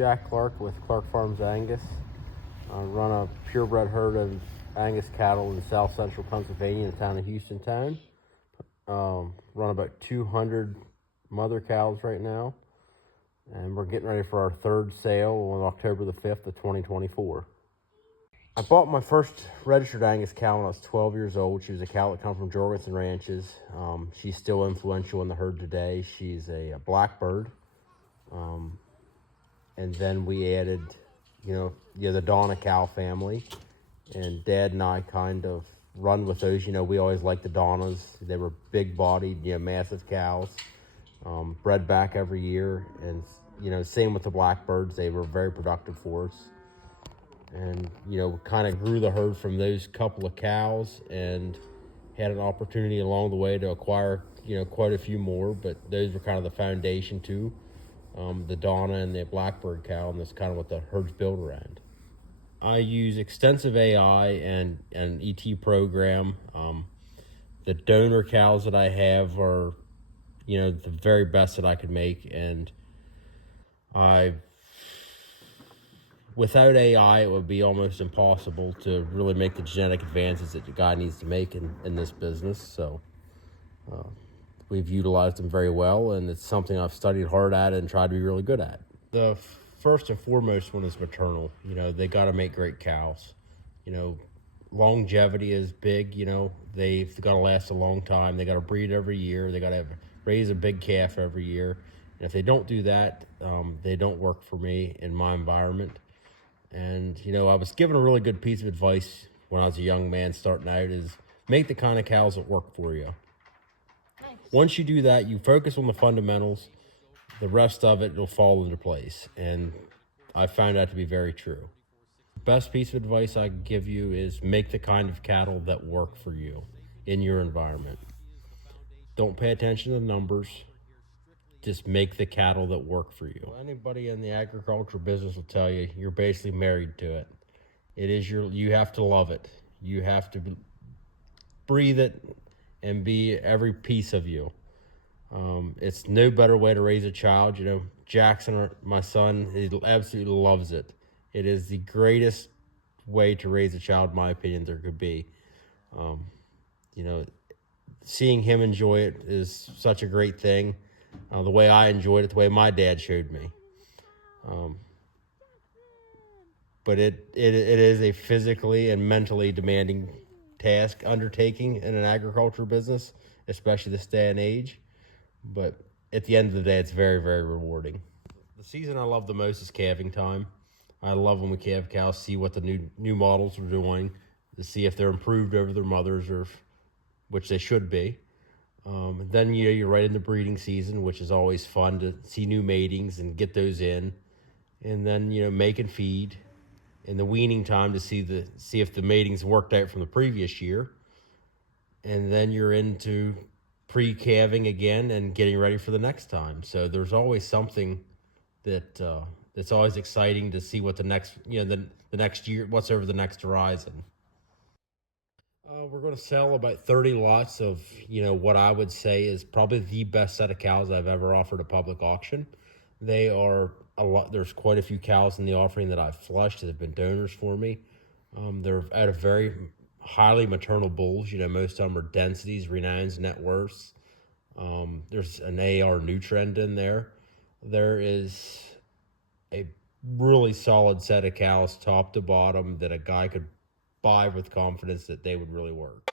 Jack Clark with Clark Farms Angus. I run a purebred herd of Angus cattle in south central Pennsylvania in the town of Houstontown. Run about 200 mother cows right now, and we're getting ready for our third sale on October the 5th of 2024. I bought my first registered Angus cow when I was 12 years old. She was a cow that comes from Jorgensen Ranches. She's still influential in the herd today. She's a blackbird. And then we added, the Donna cow family. And Dad and I kind of run with those. We always liked the Donnas. They were big-bodied, massive cows. Bred back every year. And, same with the blackbirds. They were very productive for us. And, kind of grew the herd from those couple of cows and had an opportunity along the way to acquire, quite a few more. But those were kind of the foundation too. The Donna and the blackbird cow, and that's kind of what the herd's built around. I use extensive AI and an ET program. The donor cows that I have are, the very best that I could make. And without AI, it would be almost impossible to really make the genetic advances that the guy needs to make in this business. So we've utilized them very well, and it's something I've studied hard at and tried to be really good at. The first and foremost one is maternal. They got to make great cows. Longevity is big. They've got to last a long time. They got to breed every year. They got to raise a big calf every year. And if they don't do that, they don't work for me in my environment. And, I was given a really good piece of advice when I was a young man starting out is make the kind of cows that work for you. Nice. Once you do that, you focus on the fundamentals, the rest of it will fall into place. And I found that to be very true. The best piece of advice I can give you is make the kind of cattle that work for you in your environment. Don't pay attention to the numbers. Just make the cattle that work for you. Anybody in the agriculture business will tell you you're basically married to it. You have to love it. You have to breathe it and be every piece of you. It's no better way to raise a child. Jackson, my son, he absolutely loves it. It is the greatest way to raise a child, in my opinion, there could be. Seeing him enjoy it is such a great thing. The way I enjoyed it, the way my dad showed me. But it is a physically and mentally demanding undertaking in an agriculture business, especially this day and age. But at the end of the day, it's very, very rewarding. The season I love the most is calving time. I love when we calve cows, see what the new models are doing, to see if they're improved over their mothers, which they should be. Then you're right in the breeding season, which is always fun to see new matings and get those in. And then make and feed. In the weaning time to see if the matings worked out from the previous year. And then you're into pre-calving again and getting ready for the next time. So there's always something that's always exciting to see what the next the next year, what's over the next horizon. We're going to sell about 30 lots of, what I would say is probably the best set of cows I've ever offered a public auction. They are a lot. There's quite a few cows in the offering that I've flushed that have been donors for me. They're out of very highly maternal bulls. Most of them are densities, renowns, net worths. There's an AR nutrient in there. There is a really solid set of cows top to bottom that a guy could buy with confidence that they would really work.